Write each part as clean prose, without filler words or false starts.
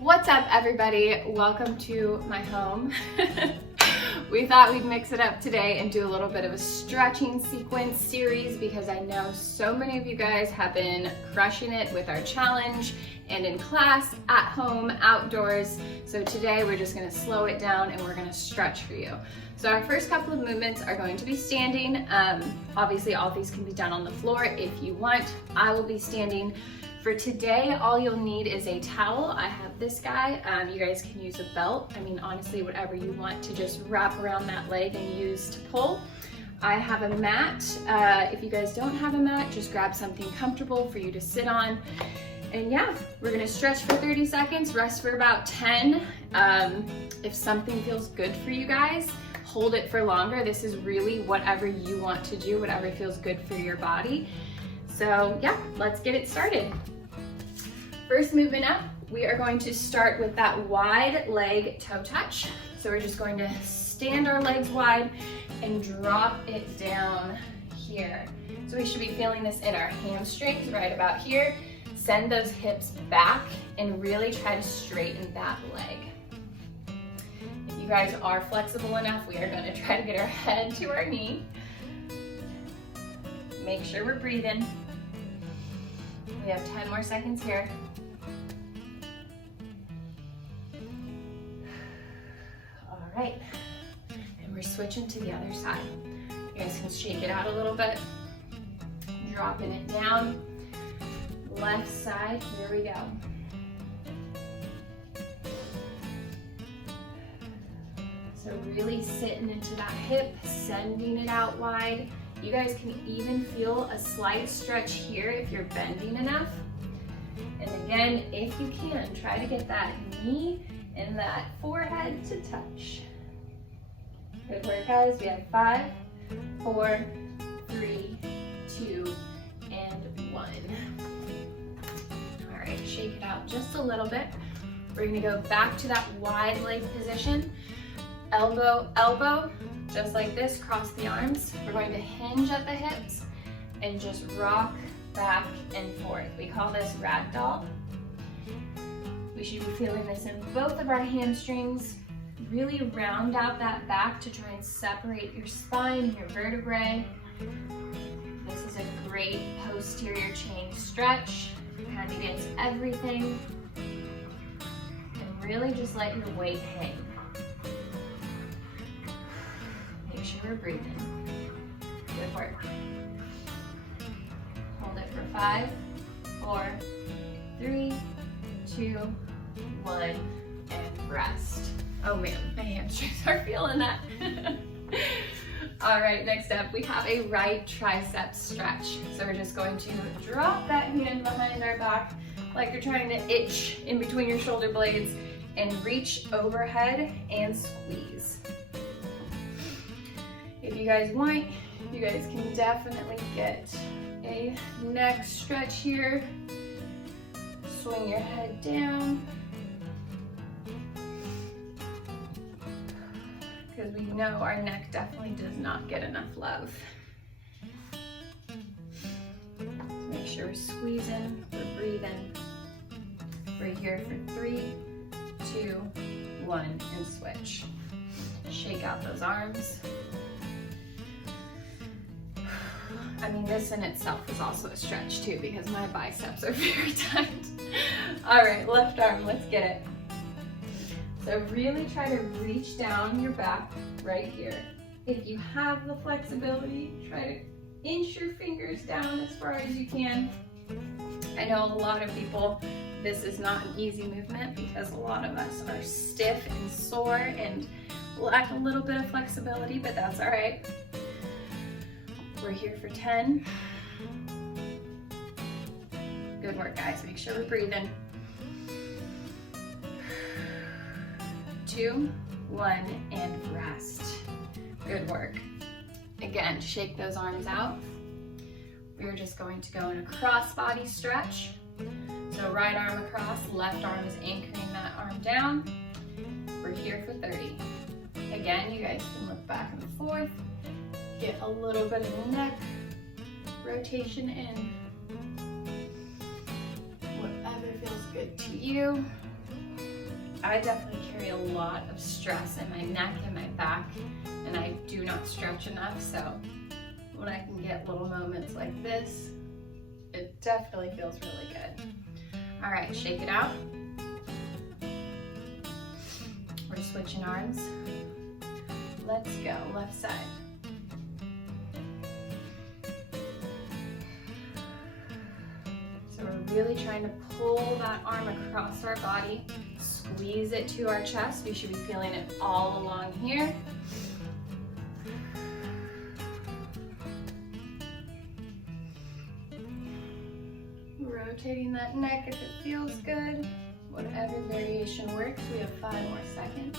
What's up, everybody? Welcome to my home. We thought we'd mix it up today and do a little bit of a stretching sequence series because I know so many of you guys have been crushing it with our challenge and in class, at home, outdoors. So today we're just gonna slow it down and we're gonna stretch for you. So our first couple of movements are going to be standing. Obviously all these can be done on the floor if you want. I will be standing. For today, all you'll need is a towel. I have this guy. You guys can use a belt. I mean, honestly, whatever you want to just wrap around that leg and use to pull. I have a mat. If you guys don't have a mat, just grab something comfortable for you to sit on. And yeah, we're gonna stretch for 30 seconds, rest for about 10. If something feels good for you guys, hold it for longer. This is really whatever you want to do, whatever feels good for your body. So yeah, let's get it started. First movement up, we are going to start with that wide leg toe touch. So we're just going to stand our legs wide and drop it down here. So we should be feeling this in our hamstrings right about here. Send those hips back and really try to straighten that leg. If you guys are flexible enough, we are going to try to get our head to our knee. Make sure we're breathing. We have 10 more seconds here. All right, and we're switching to the other side. You guys can shake it out a little bit. Dropping it down. Left side, here we go. So really sitting into that hip, sending it out wide. You guys can even feel a slight stretch here if you're bending enough. And again, if you can, try to get that knee and that forehead to touch. Good work, guys. We have 5, 4, 3, 2, and 1. All right, shake it out just a little bit. We're gonna go back to that wide leg position. Elbow, elbow, just like this, cross the arms. We're going to hinge at the hips and just rock back and forth. We call this Ragdoll. We should be feeling this in both of our hamstrings. Really round out that back to try and separate your spine and your vertebrae. This is a great posterior chain stretch. Kind of gets everything. And really just let your weight hang. Make sure we're breathing. Good work. Hold it for 5, 4, 3, 2, 1, and rest. Oh man, my hamstrings are feeling that. All right, next up, we have a right tricep stretch. So we're just going to drop that hand behind our back like you're trying to itch in between your shoulder blades and reach overhead and squeeze. If you guys want, you guys can definitely get a neck stretch here. Swing your head down. Because we know our neck definitely does not get enough love. So make sure we're squeezing, we're breathing. We're here for 3, 2, 1, and switch. Shake out those arms. I mean, this in itself is also a stretch too because my biceps are very tight. All right, left arm, let's get it. So really try to reach down your back right here. If you have the flexibility, try to inch your fingers down as far as you can. I know a lot of people, this is not an easy movement because a lot of us are stiff and sore and lack a little bit of flexibility, but that's all right. We're here for 10. Good work, guys. Make sure we're breathing. 2, 1, and rest. Good work. Again, shake those arms out. We're just going to go in a cross body stretch. So right arm across, left arm is anchoring that arm down. We're here for 30. Again, you guys can look back and forth. Get a little bit of neck rotation in. Whatever feels good to you. I definitely carry a lot of stress in my neck and my back, and I do not stretch enough, so when I can get little moments like this, it definitely feels really good. All right, shake it out. We're switching arms. Let's go, left side. So we're really trying to pull that arm across our body, squeeze it to our chest. We should be feeling it all along here. Rotating that neck if it feels good. Whatever variation works. We have 5 more seconds.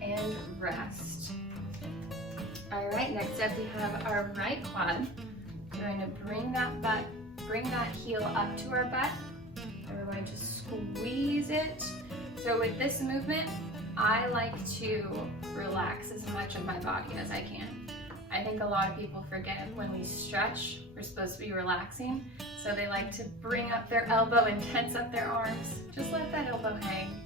And rest. All right, next up we have our right quad. We're going to bring that heel up to our butt. And we're going to squeeze it. So with this movement, I like to relax as much of my body as I can. I think a lot of people forget when we stretch, we're supposed to be relaxing. So they like to bring up their elbow and tense up their arms. Just let that elbow hang.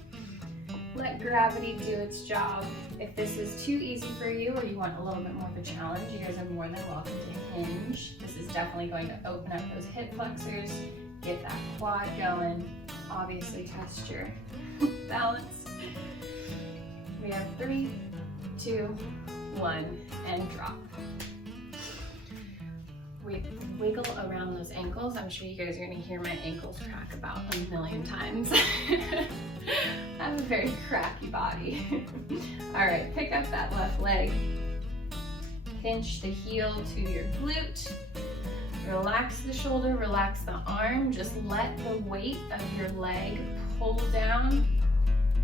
Let gravity do its job. If this is too easy for you or you want a little bit more of a challenge, you guys are more than welcome to hinge. This is definitely going to open up those hip flexors, get that quad going. Obviously test your balance. We have 3, 2, 1, and drop. We wiggle around those ankles. I'm sure you guys are gonna hear my ankles crack about a million times. I have a very cracky body. All right, pick up that left leg. Pinch the heel to your glute. Relax the shoulder, relax the arm. Just let the weight of your leg pull down.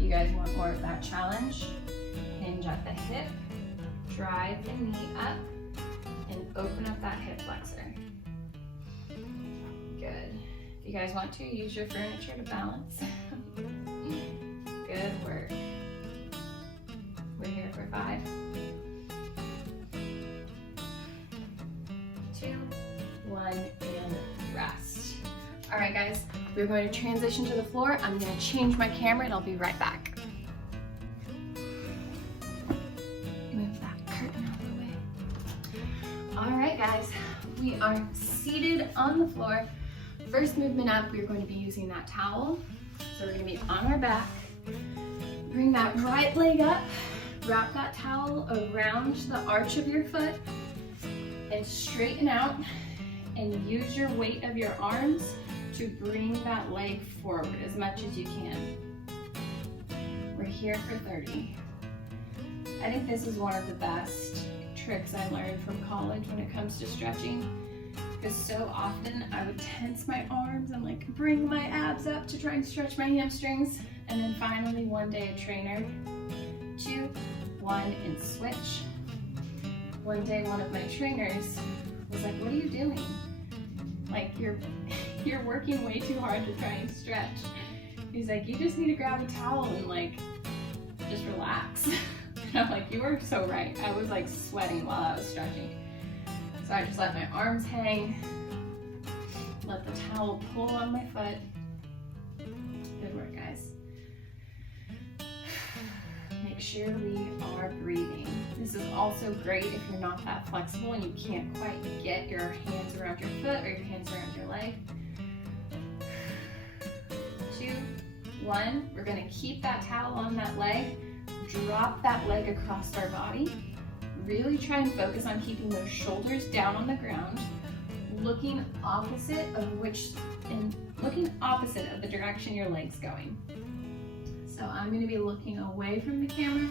You guys want more of that challenge? Hinge at the hip. Drive the knee up and open up that hip flexor. Good. If you guys want to, use your furniture to balance. Good work. We're here for 5, 2, 1, and rest. All right, guys, we're going to transition to the floor. I'm going to change my camera and I'll be right back. All right, guys, we are seated on the floor. First movement up, we're going to be using that towel. So we're going to be on our back. Bring that right leg up, wrap that towel around the arch of your foot, and straighten out, and use your weight of your arms to bring that leg forward as much as you can. We're here for 30. I think this is one of the best tricks I learned from college when it comes to stretching, because so often I would tense my arms and like bring my abs up to try and stretch my hamstrings, and then finally one day a trainer, 2, 1, and switch. One day one of my trainers was like, "What are you doing? Like you're working way too hard to try and stretch." He's like, "You just need to grab a towel and like just relax." And I'm like, "You are so right." I was like sweating while I was stretching. So I just let my arms hang, let the towel pull on my foot. Good work, guys. Make sure we are breathing. This is also great if you're not that flexible and you can't quite get your hands around your foot or your hands around your leg. 2, 1, we're gonna keep that towel on that leg. Drop that leg across our body. Really try and focus on keeping those shoulders down on the ground, looking opposite of the direction your leg's going. So I'm going to be looking away from the camera,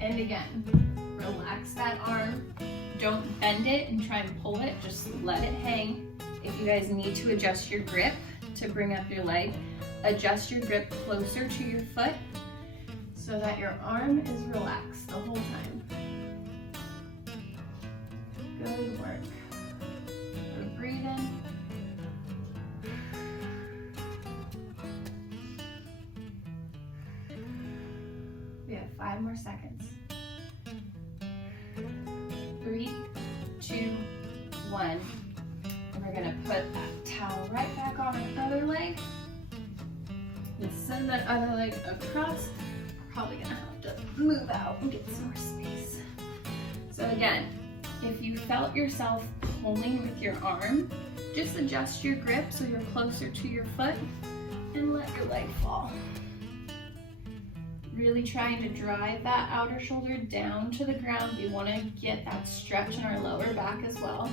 and again, relax that arm. Don't bend it and try and pull it, just let it hang. If you guys need to adjust your grip to bring up your leg, adjust your grip closer to your foot, so that your arm is relaxed the whole time. Good work. We're breathing. We have 5 more seconds. 3, 2, 1. And we're gonna put that towel right back on our other leg. Send that other leg across. We're probably gonna have to move out and get some more space. So again, if you felt yourself pulling with your arm, just adjust your grip so you're closer to your foot and let your leg fall. Really trying to drive that outer shoulder down to the ground. We want to get that stretch in our lower back as well.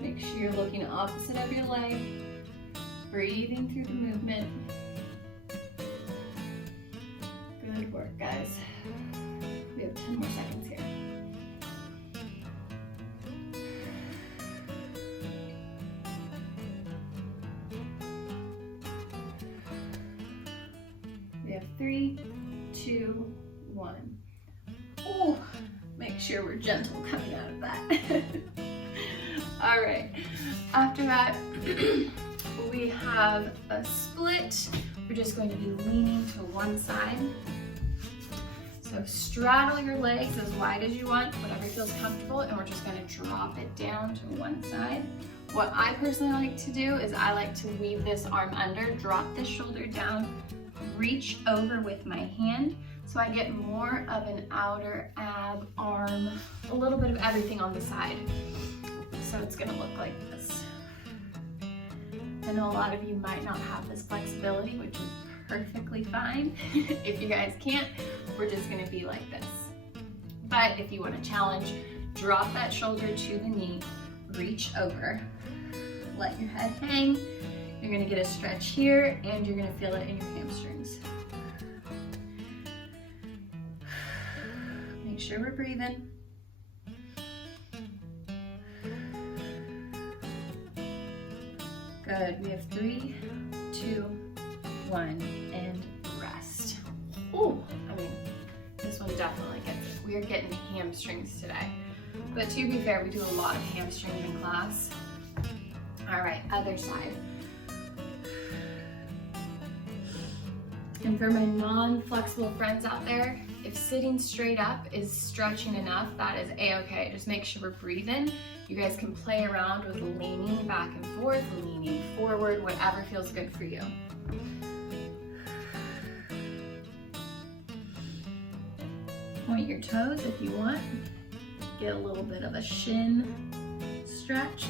Make sure you're looking opposite of your leg, breathing through the movement. Good work, guys. We have 10 more seconds here. We have 3, 2, 1. Oh, make sure we're gentle coming out of that. All right, after that, we have a split. We're just going to be leaning to one side. So straddle your legs as wide as you want, whatever feels comfortable, and we're just gonna drop it down to one side. What I personally like to do is I like to weave this arm under, drop this shoulder down, reach over with my hand, so I get more of an outer ab, arm, a little bit of everything on the side. So it's gonna look like this. I know a lot of you might not have this flexibility, which is perfectly fine. If you guys can't, we're just gonna be like this. But if you wanna challenge, drop that shoulder to the knee, reach over, let your head hang. You're gonna get a stretch here and you're gonna feel it in your hamstrings. Make sure we're breathing. Good, we have 3, 2, 1, and rest. Ooh, I mean, this one definitely gets it. We are getting hamstrings today. But to be fair, we do a lot of hamstrings in class. All right, other side. And for my non-flexible friends out there, if sitting straight up is stretching enough, that is a-okay. Just make sure we're breathing. You guys can play around with leaning back and forth, leaning forward, whatever feels good for you. Point your toes if you want. Get a little bit of a shin stretch.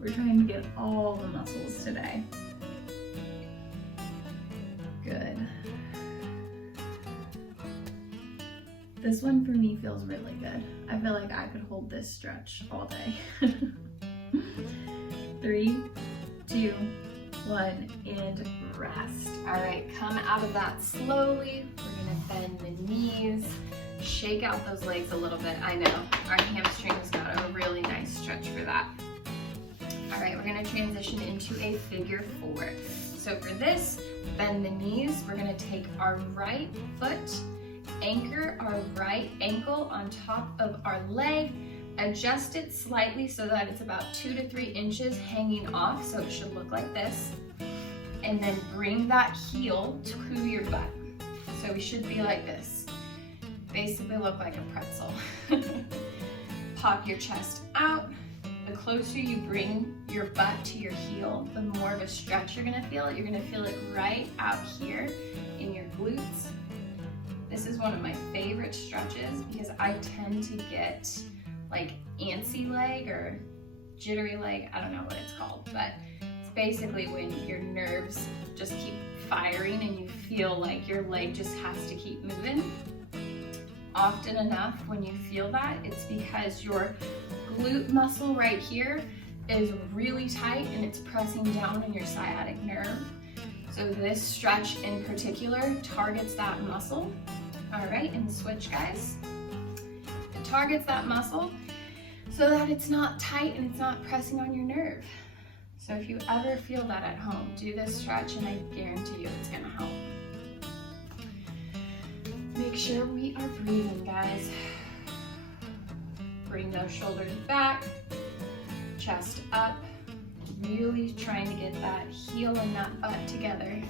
We're trying to get all the muscles today. Good. This one for me feels really good. I feel like I could hold this stretch all day. 3, 2, 1, and rest. All right, come out of that slowly. We're gonna bend the knees, shake out those legs a little bit. I know, our hamstrings got a really nice stretch for that. All right, we're gonna transition into a figure 4. So for this, bend the knees. We're gonna take our right foot, anchor our right ankle on top of our leg, adjust it slightly so that it's about 2 to 3 inches hanging off, so it should look like this. And then bring that heel to your butt. So we should be like this. Basically look like a pretzel. Pop your chest out. The closer you bring your butt to your heel, the more of a stretch you're gonna feel. You're gonna feel it right out here in your glutes. This is one of my favorite stretches because I tend to get like antsy leg or jittery leg, I don't know what it's called, but it's basically when your nerves just keep firing and you feel like your leg just has to keep moving. Often enough when you feel that, it's because your glute muscle right here is really tight and it's pressing down on your sciatic nerve. So this stretch in particular targets that muscle. All right, and switch, guys. It targets that muscle so that it's not tight and it's not pressing on your nerve. So if you ever feel that at home, do this stretch and I guarantee you it's gonna help. Make sure we are breathing, guys. Bring those shoulders back, chest up, really trying to get that heel and that butt together.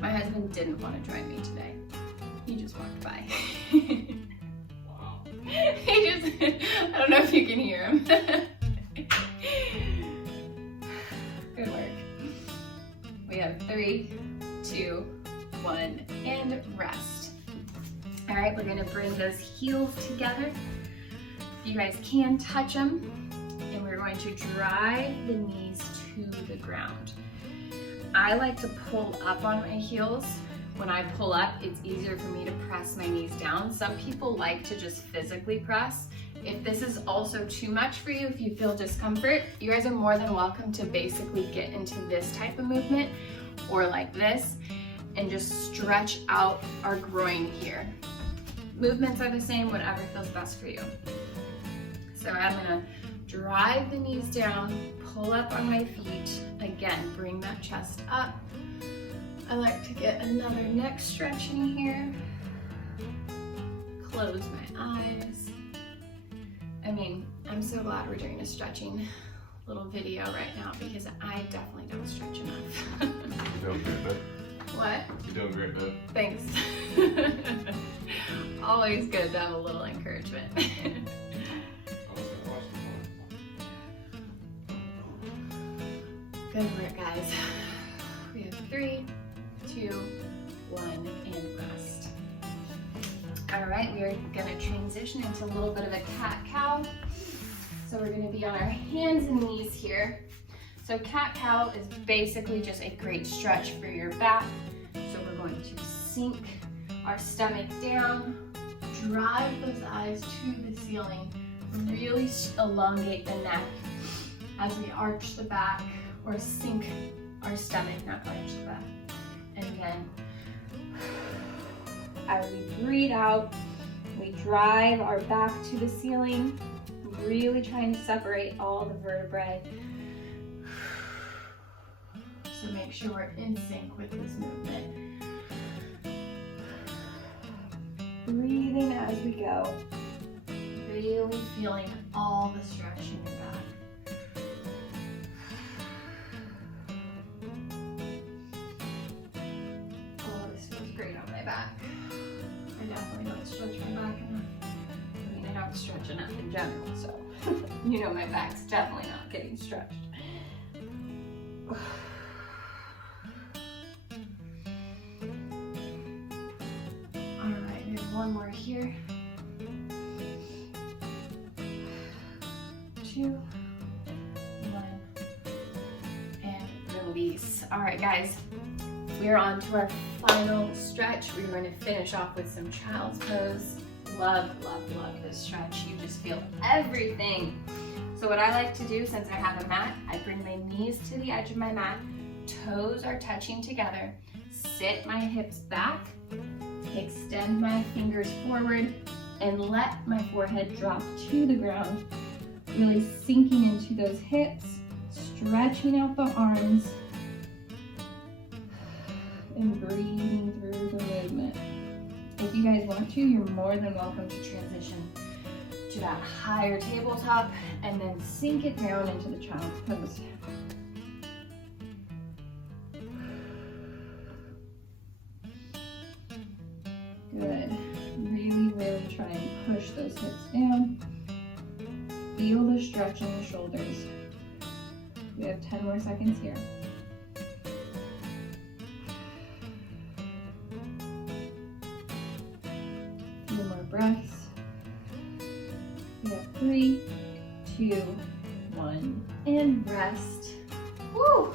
My husband didn't want to join me today. He just walked by. I don't know if you can hear him. Good work. We have 3, 2, 1, and rest. All right, we're gonna bring those heels together. You guys can touch them, and we're going to drive the knees to the ground. I like to pull up on my heels. When I pull up, it's easier for me to press my knees down. Some people like to just physically press. If this is also too much for you, if you feel discomfort, you guys are more than welcome to basically get into this type of movement or like this and just stretch out our groin here. Movements are the same, whatever feels best for you. So I'm gonna drive the knees down, pull up on my feet. Again, bring that chest up. I like to get another neck stretch in here. Close my eyes. I mean, I'm so glad we're doing a stretching little video right now because I definitely don't stretch enough. You're doing great, babe. What? You're doing great, babe. Thanks. Always good to have a little encouragement. Good work, guys. We have 3, 2, 1, and rest. All right, we are gonna transition into a little bit of a cat-cow. So we're gonna be on our hands and knees here. So cat-cow is basically just a great stretch for your back. So we're going to sink our stomach down, drive those eyes to the ceiling, really elongate the neck as we arch the back, or sink our stomach, not arch the back. And again, as we breathe out, we drive our back to the ceiling, really trying to separate all the vertebrae. So make sure we're in sync with this movement. Breathing as we go, really feeling all the stretch in your back. Great on my back. I definitely don't stretch my back enough. I mean, I don't stretch enough in general, so you know my back's definitely not getting stretched. All right, we have one more here. 2, 1, and release. All right, guys. We are on to our final stretch. We're going to finish off with some child's pose. Love, love, love this stretch. You just feel everything. So what I like to do, since I have a mat, I bring my knees to the edge of my mat, toes are touching together, sit my hips back, extend my fingers forward, and let my forehead drop to the ground, really sinking into those hips, stretching out the arms, and breathing through the movement. If you guys want to, you're more than welcome to transition to that higher tabletop and then sink it down into the child's pose. Good. Really, really try and push those hips down. Feel the stretch in the shoulders. We have 10 more seconds here. Breaths. We have 3, 2, 1, and rest. Woo!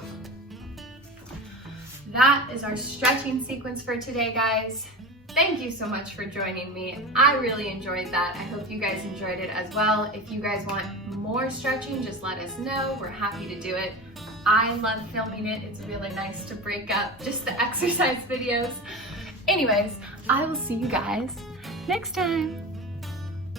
That is our stretching sequence for today, guys. Thank you so much for joining me. I really enjoyed that. I hope you guys enjoyed it as well. If you guys want more stretching, just let us know. We're happy to do it. I love filming it. It's really nice to break up just the exercise videos. Anyways, I will see you guys next time.